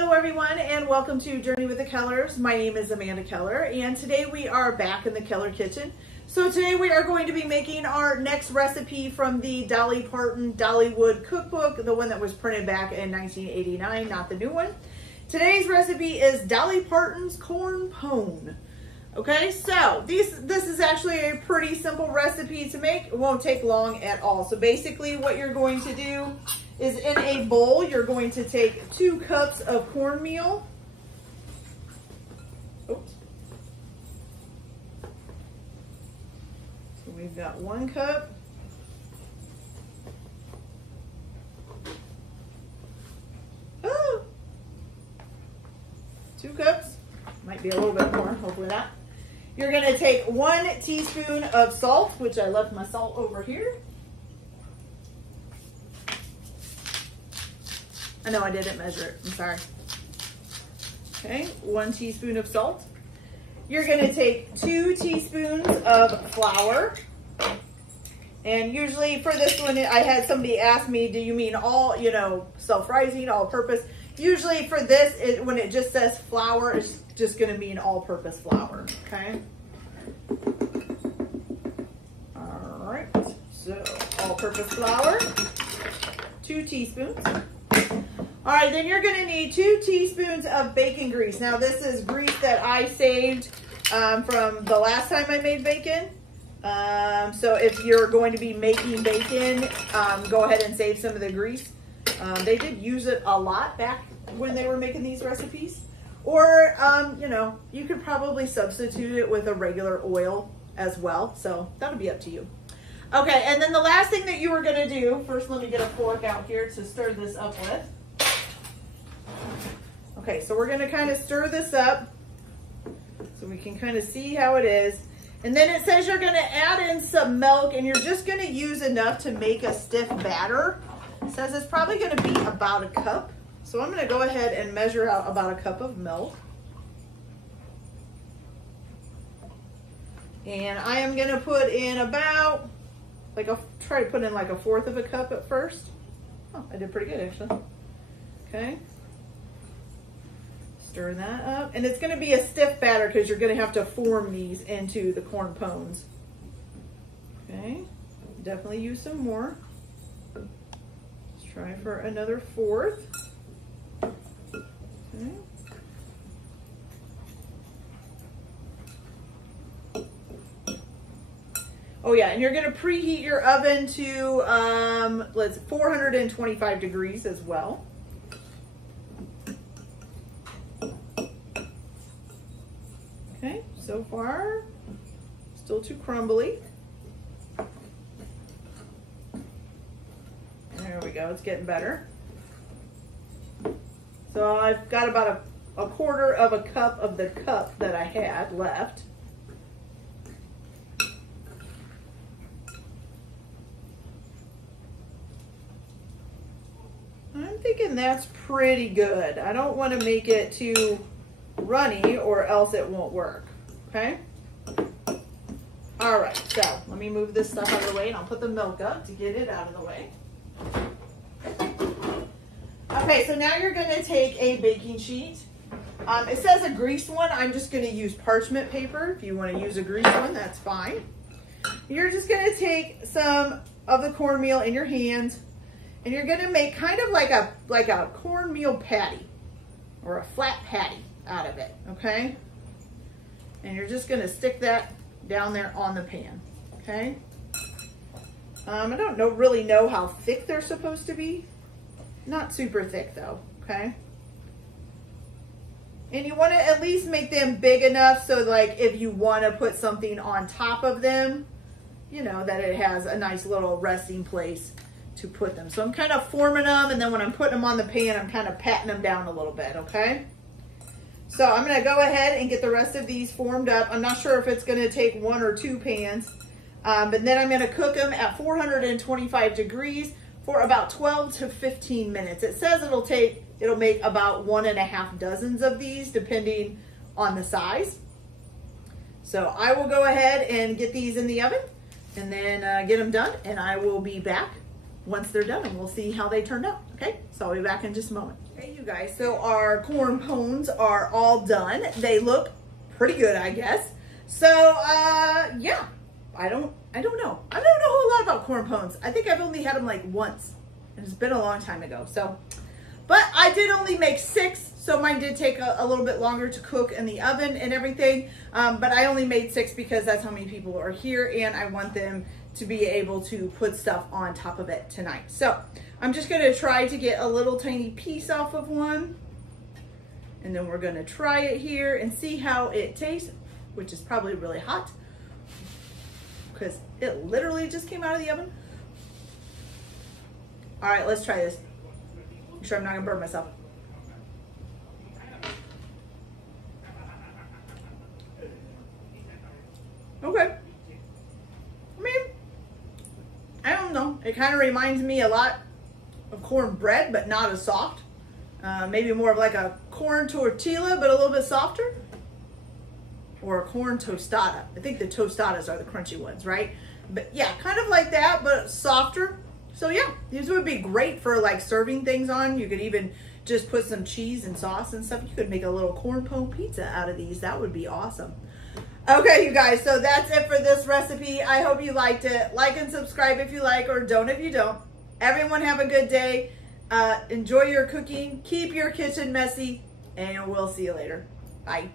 Hello everyone and welcome to Journey with the Kellers. My name is Amanda Keller and today we are back in the Keller kitchen. So today we are going to be making our next recipe from the Dolly Parton Dollywood cookbook, the one that was printed back in 1989, not the new one. Today's recipe is Dolly Parton's corn pone. Okay, so this is actually a pretty simple recipe to make. It won't take long at all. So basically what you're going to do is in a bowl, you're going to take 2 cups of cornmeal. Oops. So we've got 1 cup. Oh, 2 cups. Might be a little bit more, hopefully not. You're gonna take 1 teaspoon of salt, which I left my salt over here. I know I didn't measure it, I'm sorry. Okay, 1 teaspoon of salt. You're gonna take 2 teaspoons of flour. And usually for this one, I had somebody ask me, do you mean all, self-rising, all-purpose? Usually for this, when it just says flour, it's just gonna mean all-purpose flour, okay? All right, so all-purpose flour, 2 teaspoons. All right, then you're gonna need 2 teaspoons of bacon grease. Now this is grease that I saved from the last time I made bacon. So if you're going to be making bacon, go ahead and save some of the grease. They did use it a lot back when they were making these recipes. Or, you could probably substitute it with a regular oil as well. So that'll be up to you. Okay, and then the last thing that you were gonna do, first let me get a fork out here to stir this up with. Okay, so we're gonna kind of stir this up so we can kind of see how it is. And then it says you're gonna add in some milk and you're just gonna use enough to make a stiff batter. It says it's probably gonna be about a cup. So I'm gonna go ahead and measure out about a cup of milk. And I am gonna put in about, try to put in like a 1/4 of a cup at first. Oh, I did pretty good actually. Okay. Stir that up. And it's gonna be a stiff batter because you're gonna have to form these into the corn pones. Okay, definitely use some more. Let's try for another 1/4. Okay. Oh yeah, and you're gonna preheat your oven to 425 degrees as well. Okay, so far, still too crumbly. There we go, it's getting better. So I've got about a 1/4 of a cup of the cup that I had left. I'm thinking that's pretty good. I don't want to make it too runny or else it won't work, okay? All right, so let me move this stuff out of the way and I'll put the milk up to get it out of the way. Okay, so now you're gonna take a baking sheet. It says a greased one. I'm just gonna use parchment paper. If you wanna use a greased one, that's fine. You're just gonna take some of the cornmeal in your hands and you're gonna make kind of like a cornmeal patty or a flat patty out of it, okay? And you're just gonna stick that down there on the pan, okay? I don't really know how thick they're supposed to be. Not super thick though, okay? And you wanna at least make them big enough so like if you wanna put something on top of them, that it has a nice little resting place to put them. So I'm kind of forming them and then when I'm putting them on the pan, I'm kind of patting them down a little bit, okay? So I'm gonna go ahead and get the rest of these formed up. I'm not sure if it's gonna take 1 or 2 pans, but then I'm gonna cook them at 425 degrees for about 12 to 15 minutes. It says it'll make about 1½ dozens of these depending on the size. So I will go ahead and get these in the oven and then get them done and I will be back once they're done and we'll see how they turned out. Okay, so I'll be back in just a moment. Hey you guys, so our corn pones are all done. They look pretty good, I guess. So yeah, I don't know. I don't know a whole lot about corn pones. I think I've only had them like once, and it's been a long time ago. So, but I did only make 6, so mine did take a little bit longer to cook in the oven and everything. But I only made 6 because that's how many people are here, and I want them to be able to put stuff on top of it tonight. So I'm just gonna try to get a little tiny piece off of one, and then we're gonna try it here and see how it tastes, which is probably really hot because it literally just came out of the oven. All right, let's try this. Make sure I'm not gonna burn myself. Okay. I mean, I don't know. It kind of reminds me a lot of cornbread, but not as soft. Maybe more of like a corn tortilla, but a little bit softer. Or a corn tostada. I think the tostadas are the crunchy ones, right? But yeah, kind of like that, but softer. So yeah, these would be great for like serving things on. You could even just put some cheese and sauce and stuff. You could make a little corn pone pizza out of these. That would be awesome. Okay, you guys, so that's it for this recipe. I hope you liked it. Like and subscribe if you like, or don't if you don't. Everyone have a good day. Enjoy your cooking. Keep your kitchen messy, and we'll see you later. Bye.